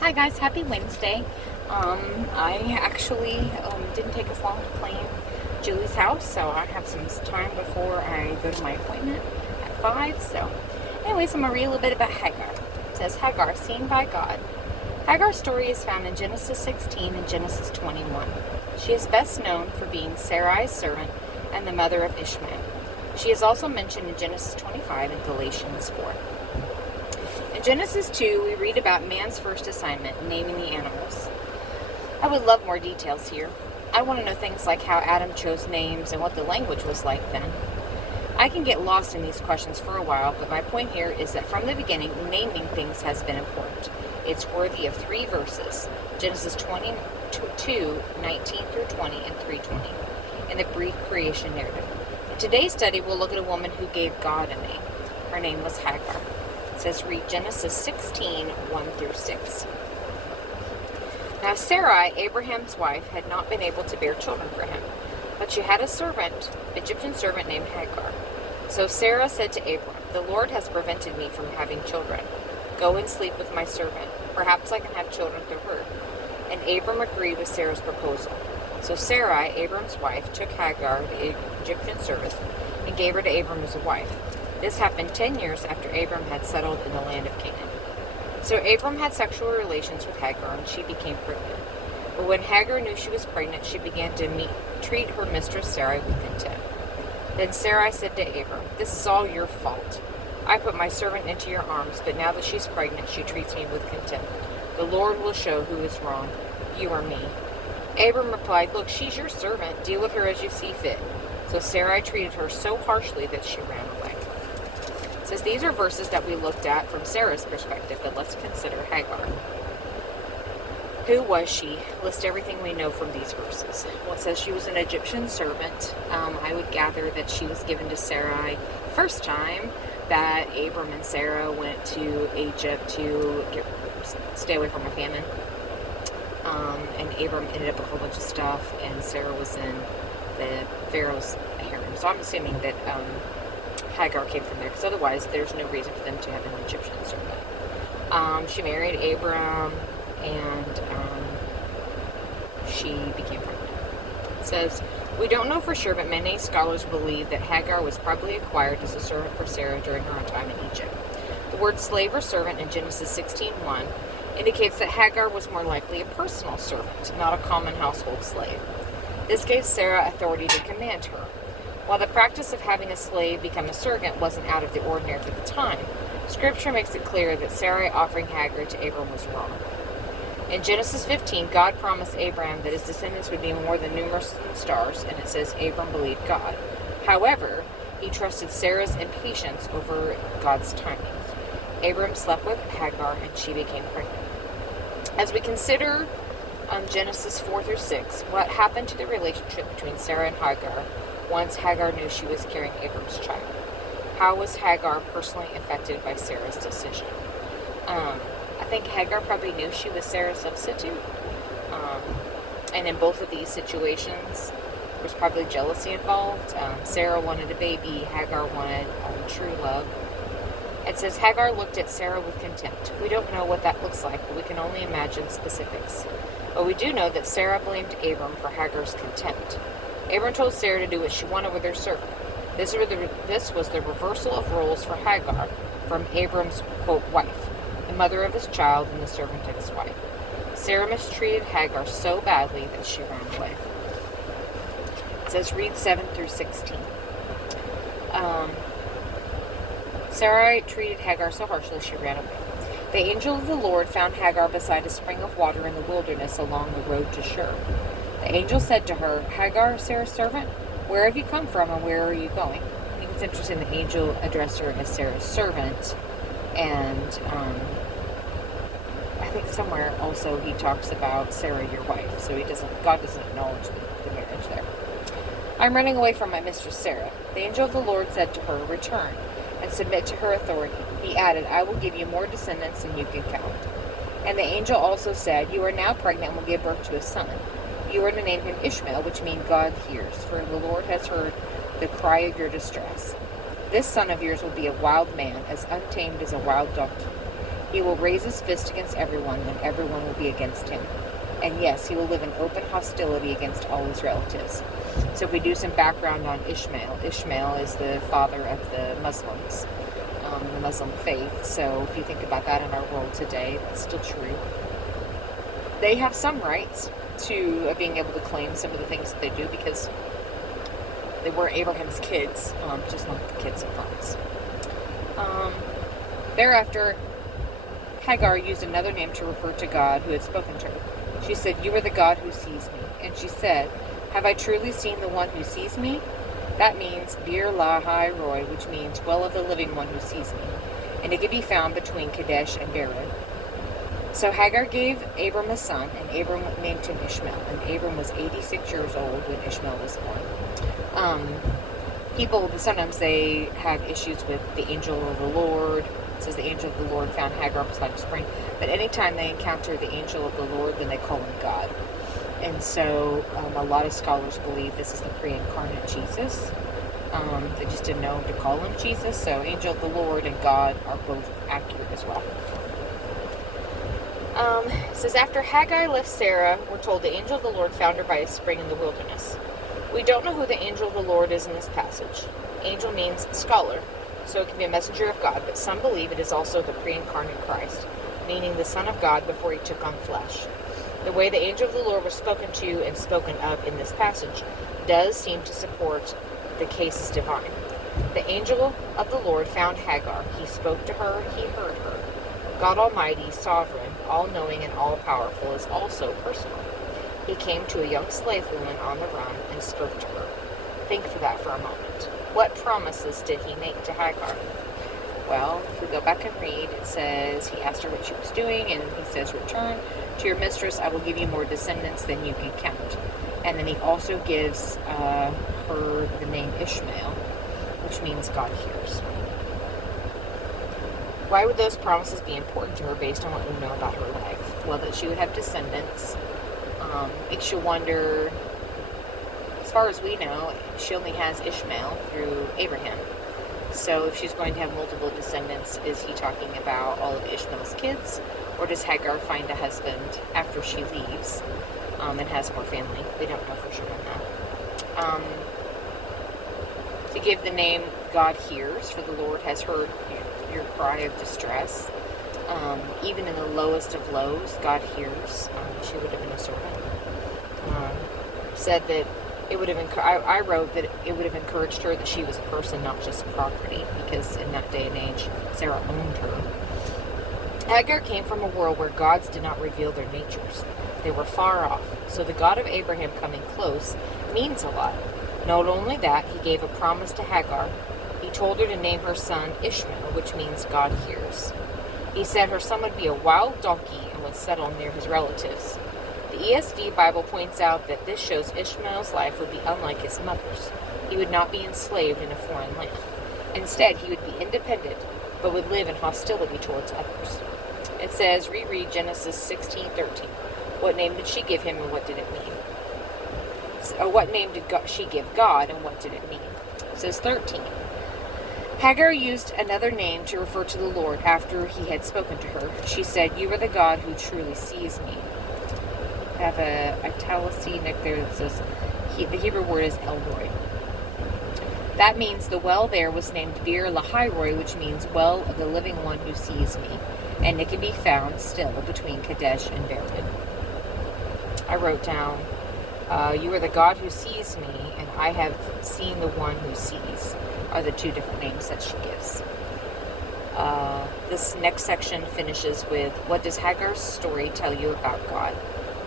Hi guys, happy Wednesday. I actually didn't take as long to clean Julie's house, so I have some time before I go to my appointment at 5. So anyways, I'm going to read a little bit about Hagar. It says, Hagar, seen by God. Hagar's story is found in Genesis 16 and Genesis 21. She is best known for being Sarai's servant and the mother of Ishmael. She is also mentioned in Genesis 25 and Galatians 4. In Genesis 2, we read about man's first assignment, naming the animals. I would love more details here. I want to know things like how Adam chose names and what the language was like then. I can get lost in these questions for a while, but my point here is that from the beginning, naming things has been important. It's worthy of 3 verses, Genesis 22, 19 through 20, and 3:20, in the brief creation narrative. In today's study, we'll look at a woman who gave God a name. Her name was Hagar. It says, read Genesis 16, 1 through 6. Now Sarai, Abraham's wife, had not been able to bear children for him, but she had a servant, Egyptian servant named Hagar. So Sarah said to Abram, the Lord has prevented me from having children. Go and sleep with my servant. Perhaps I can have children through her. And Abram agreed with Sarah's proposal. So Sarai, Abram's wife, took Hagar, the Egyptian servant, and gave her to Abram as a wife. This happened 10 years after Abram had settled in the land of Canaan. So Abram had sexual relations with Hagar, and she became pregnant. But when Hagar knew she was pregnant, she began to treat her mistress Sarai with contempt. Then Sarai said to Abram, this is all your fault. I put my servant into your arms, but now that she's pregnant, she treats me with contempt. The Lord will show who is wrong, you or me. Abram replied, look, she's your servant. Deal with her as you see fit. So Sarai treated her so harshly that she ran away. It says these are verses that we looked at from Sarah's perspective, but let's consider Hagar. Who was she? List everything we know from these verses. Well, it says she was an Egyptian servant. I would gather that she was given to Sarai the first time that Abram and Sarah went to Egypt to stay away from a famine. And Abram ended up with a whole bunch of stuff, and Sarah was in the Pharaoh's harem. So I'm assuming that Hagar came from there, because otherwise there's no reason for them to have an Egyptian servant. She married Abram, and she became pregnant. It says, we don't know for sure, but many scholars believe that Hagar was probably acquired as a servant for Sarah during her time in Egypt. The word slave or servant in Genesis 16:1 indicates that Hagar was more likely a personal servant, not a common household slave. This gave Sarah authority to command her. While the practice of having a slave become a servant wasn't out of the ordinary for the time, Scripture makes it clear that Sarai offering Hagar to Abram was wrong. In Genesis 15, God promised Abraham that his descendants would be more than numerous than the stars, and it says Abram believed God. However, he trusted Sarah's impatience over God's timing. Abram slept with Hagar, and she became pregnant. As we consider Genesis 4 through 6, what happened to the relationship between Sarah and Hagar once Hagar knew she was carrying Abram's child? How was Hagar personally affected by Sarah's decision? I think Hagar probably knew she was Sarah's substitute. And in both of these situations, there was probably jealousy involved. Sarah wanted a baby. Hagar wanted true love. It says Hagar looked at Sarah with contempt. We don't know what that looks like, but we can only imagine specifics. But we do know that Sarah blamed Abram for Hagar's contempt. Abram told Sarah to do what she wanted with her servant. This was the reversal of roles for Hagar from Abram's, quote, wife, the mother of his child and the servant of his wife. Sarah mistreated Hagar so badly that she ran away. It says read 7 through 16. Sarai treated Hagar so harshly she ran away. The angel of the Lord found Hagar beside a spring of water in the wilderness along the road to Shur. The angel said to her, Hagar, Sarah's servant, where have you come from and where are you going? I think it's interesting the angel addressed her as Sarah's servant, and I think somewhere also he talks about Sarah, your wife, so God doesn't acknowledge the marriage there. I'm running away from my mistress Sarah. The angel of the Lord said to her, return and submit to her authority. He added, I will give you more descendants than you can count. And the angel also said, you are now pregnant and will give birth to a son. You are to name him Ishmael, which means God hears, for the Lord has heard the cry of your distress. This son of yours will be a wild man, as untamed as a wild donkey. He will raise his fist against everyone, and everyone will be against him. And yes, he will live in open hostility against all his relatives. So if we do some background on Ishmael, Ishmael is the father of the Muslims, the Muslim faith. So if you think about that in our world today, that's still true. They have some rights to being able to claim some of the things that they do because they were Abraham's kids, just not the kids of promise. Thereafter, Hagar used another name to refer to God who had spoken to her. She said, "You are the God who sees me." And she said, "Have I truly seen the one who sees me?" That means Bir Lahai Roy, which means well of the living one who sees me. And it can be found between Kadesh and Bered. So Hagar gave Abram a son, and Abram named him Ishmael. And Abram was 86 years old when Ishmael was born. People, sometimes they have issues with the angel of the Lord. It says the angel of the Lord found Hagar beside a spring. But anytime they encounter the angel of the Lord, then they call him God. And so a lot of scholars believe this is the pre-incarnate Jesus. They just didn't know to call him Jesus. So angel of the Lord and God are both accurate as well. It says, after Hagar left Sarah, we're told the angel of the Lord found her by a spring in the wilderness. We don't know who the angel of the Lord is in this passage. Angel means scholar, so it can be a messenger of God, but some believe it is also the pre-incarnate Christ, meaning the Son of God before he took on flesh. The way the angel of the Lord was spoken to and spoken of in this passage does seem to support the case is divine. The angel of the Lord found Hagar. He spoke to her. He heard her. God Almighty, sovereign, all-knowing, and all-powerful is also personal. He came to a young slave woman on the run and spoke to her. Think for that for a moment. What promises did he make to Hagar? Well, if we go back and read, it says he asked her what she was doing, and he says, return to your mistress, I will give you more descendants than you can count. And then he also gives her the name Ishmael, which means God hears. Why would those promises be important to her based on what we know about her life? Well, that she would have descendants. Makes you wonder, as far as we know, she only has Ishmael through Abraham. So if she's going to have multiple descendants, is he talking about all of Ishmael's kids? Or does Hagar find a husband after she leaves and has more family? They don't know for sure on that. To give the name God hears, for the Lord has heard your cry of distress. Even in the lowest of lows, God hears. She would have been a servant. Said that it would have. I wrote that it would have encouraged her that she was a person, not just property, because in that day and age, Sarah owned her. Hagar came from a world where gods did not reveal their natures. They were far off. So the God of Abraham coming close means a lot. Not only that, he gave a promise to Hagar. He told her to name her son Ishmael, which means God hears. He said her son would be a wild donkey and would settle near his relatives. The ESV Bible points out that this shows Ishmael's life would be unlike his mother's. He would not be enslaved in a foreign land. Instead, he would be independent, but would live in hostility towards others. It says, reread Genesis 16:13. What name did she give him and what did it mean? What name did she give God and what did it mean? It says 13. Hagar used another name to refer to the Lord after he had spoken to her. She said, you are the God who truly sees me. I have a italicity neck there that says, the Hebrew word is Elroy. That means the well there was named Bir Lahai Roy, which means well of the living one who sees me. And it can be found still between Kadesh and Bered. I wrote down, you are the God who sees me, and I have seen the one who sees, are the two different names that she gives. This next section finishes with, what does Hagar's story tell you about God?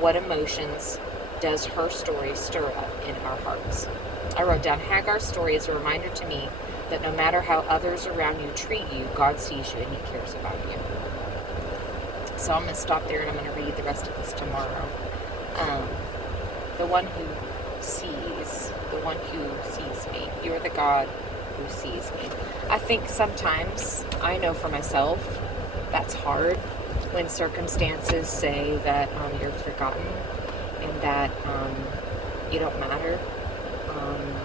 What emotions does her story stir up in our hearts? I wrote down, Hagar's story is a reminder to me that no matter how others around you treat you, God sees you and he cares about you. So I'm going to stop there and I'm going to read the rest of this tomorrow. The one who sees me. You're the God who sees me. I think sometimes, I know for myself, that's hard when circumstances say that you're forgotten and that you don't matter.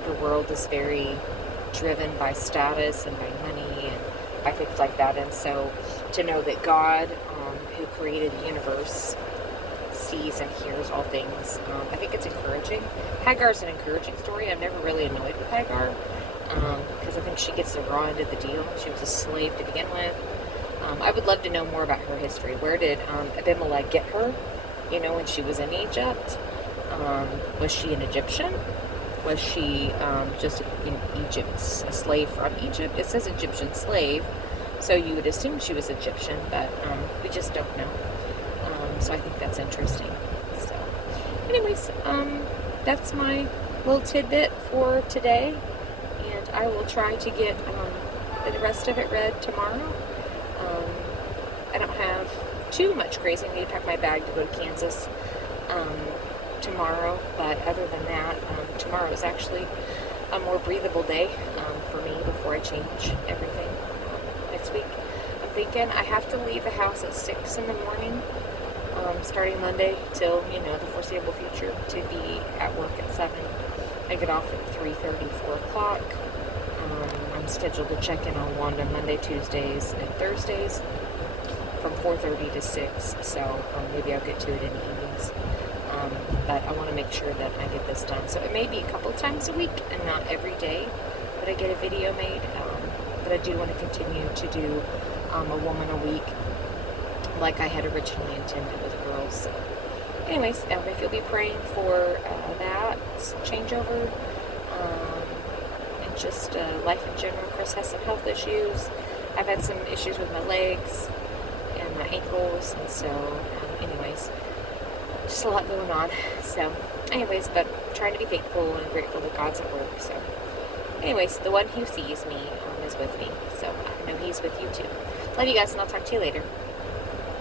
The world is very driven by status and by money and by things like that. And so to know that God, who created the universe, sees and hears all things. I think it's encouraging. Hagar's an encouraging story. I'm never really annoyed with Hagar because I think she gets the raw end of the deal. She was a slave to begin with. I would love to know more about her history. Where did Abimelech get her? You know, when she was in Egypt? Was she an Egyptian? Was she just in Egypt, a slave from Egypt? It says Egyptian slave, so you would assume she was Egyptian, but we just don't know. So I think that's interesting. So, anyways, that's my little tidbit for today, and I will try to get the rest of it read tomorrow. I don't have too much crazy. I need to pack my bag to go to Kansas tomorrow, but other than that, tomorrow is actually a more breathable day for me before I change everything next week. I'm thinking I have to leave the house at 6 in the morning, starting Monday till, the foreseeable future, to be at work at 7. I get off at 3:30, 4 o'clock. I'm scheduled to check in on Wanda Monday, Tuesdays, and Thursdays from 4:30 to 6, so maybe I'll get to it in the evenings. But I want to make sure that I get this done. So it may be a couple times a week and not every day that I get a video made, but I do want to continue to do a woman a week like I had originally intended with the girls. So anyways, if you'll be praying for that changeover, and just life in general. Chris has some health issues. I've had some issues with my legs and my ankles, and so anyways, just a lot going on. So anyways, but I'm trying to be thankful and grateful that God's at work. So anyways, the one who sees me is with me, so I know he's with you too. Love you guys, and I'll talk to you later.